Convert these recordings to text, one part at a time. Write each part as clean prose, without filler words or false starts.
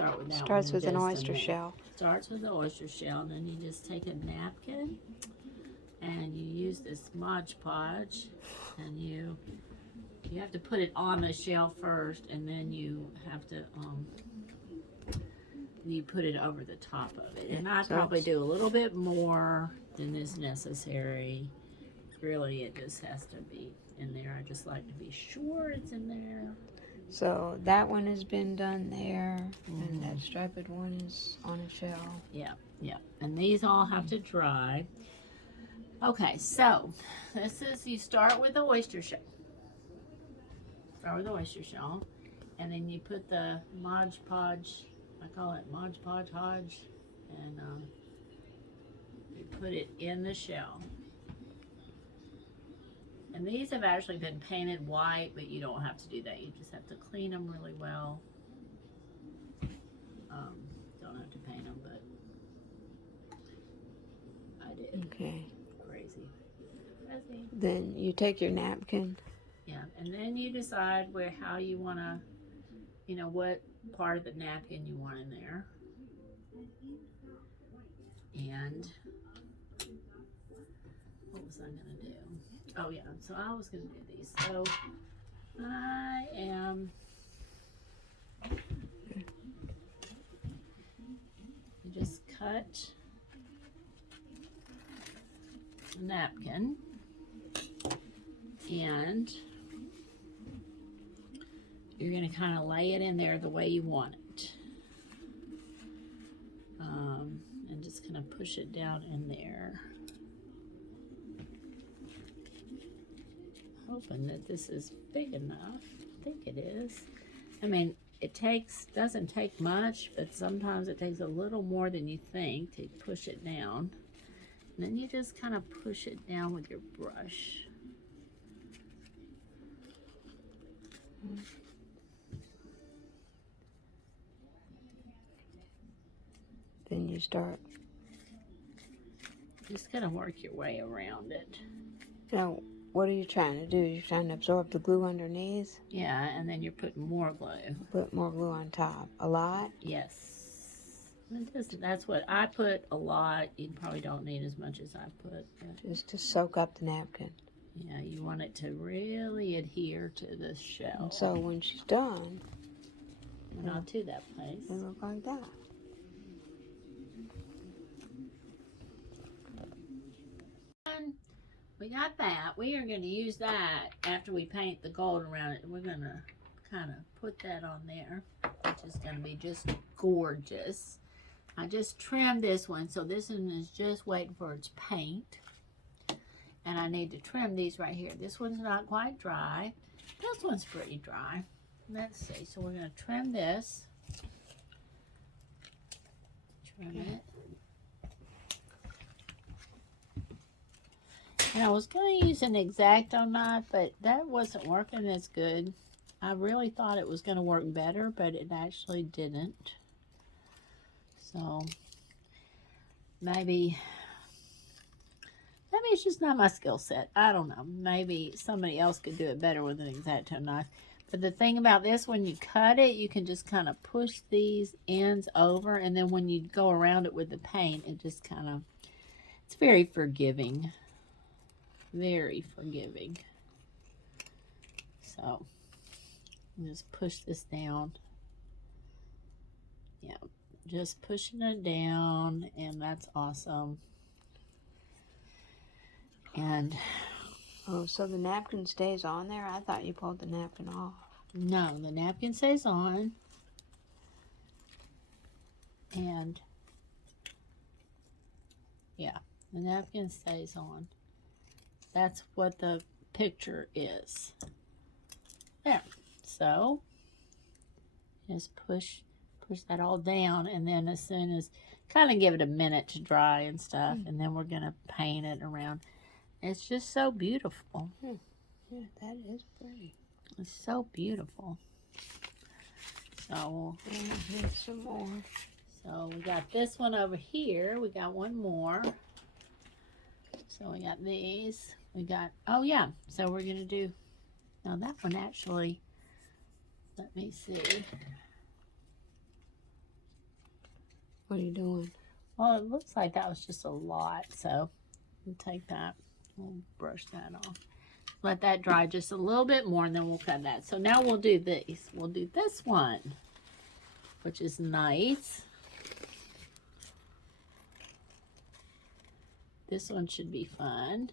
start with that Starts one with an just a oyster minute. shell. Starts with the oyster shell, and then you just take a napkin and you use this Mod Podge, and you have to put it on the shell first, and then you have to you put it over the top of it. And I probably do a little bit more than is necessary. Really, it just has to be in there. I just like to be sure it's in there. So that one has been done there, and that striped one is on a shell. Yeah, yeah. And these all have to dry. Okay, so this is, you start with the oyster shell. Start with the oyster shell. And then you put the Mod Podge, I call it Mod Podge Hodge, and you put it in the shell. And these have actually been painted white, but you don't have to do that. You just have to clean them really well. Don't have to paint them, but I did. Okay. Crazy. Then you take your napkin. Yeah, and then you decide how you want to, what part of the napkin you want in there. And what was I going to do? Oh, yeah, so I was going to do these. So I am, you just cut a napkin, and you're going to kind of lay it in there the way you want it. And just kind of push it down in there. Hoping that this is big enough. I think it is. I mean, it doesn't take much, but sometimes it takes a little more than you think to push it down. And then you just kind of push it down with your brush. Then you start. Just kind of work your way around it. Now, what are you trying to do? You're trying to absorb the glue underneath? Yeah, and then you're putting more glue. Put more glue on top. A lot? Yes. That's what I put, a lot. You probably don't need as much as I put. Just to soak up the napkin. Yeah, you want it to really adhere to the shell. And so when she's done, not to that place. It'll look like that. We got that. We are going to use that after we paint the gold around it. We're going to kind of put that on there, which is going to be just gorgeous. I just trimmed this one, so this one is just waiting for its paint. And I need to trim these right here. This one's not quite dry. This one's pretty dry. Let's see. So we're going to trim this. Trim it. And I was going to use an X-Acto knife, but that wasn't working as good. I really thought it was going to work better, but it actually didn't. So maybe it's just not my skill set. I don't know. Maybe somebody else could do it better with an X-Acto knife. But the thing about this, when you cut it, you can just kind of push these ends over, and then when you go around it with the paint, it just kind of, it's very forgiving. Very forgiving. So just push this down. Yeah, just pushing it down, and that's awesome. And oh, so the napkin stays on there? I thought you pulled the napkin off. No, the napkin stays on. And yeah, the napkin stays on. That's what the picture is. There. So just push that all down, and then as soon as, kind of give it a minute to dry and stuff, and then we're gonna paint it around. It's just so beautiful. Yeah, that is pretty. It's so beautiful. So here's some more. So we got this one over here. We got one more. So we got these. We got, oh yeah, so we're gonna do, now that one actually, let me see. What are you doing? Well, it looks like that was just a lot, so we'll take that. We'll brush that off. Let that dry just a little bit more, and then we'll cut that. So now we'll do these. We'll do this one, which is nice. This one should be fun.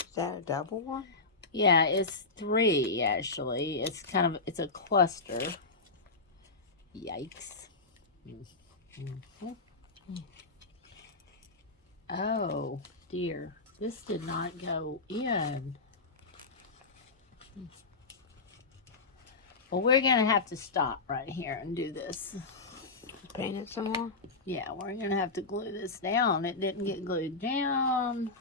Is that a double one? Yeah, it's 3 actually. It's a cluster. Yikes. Oh dear, this did not go in. Well, we're gonna have to stop right here and do this. Paint it some more? Yeah, we're gonna have to glue this down. It didn't get glued down.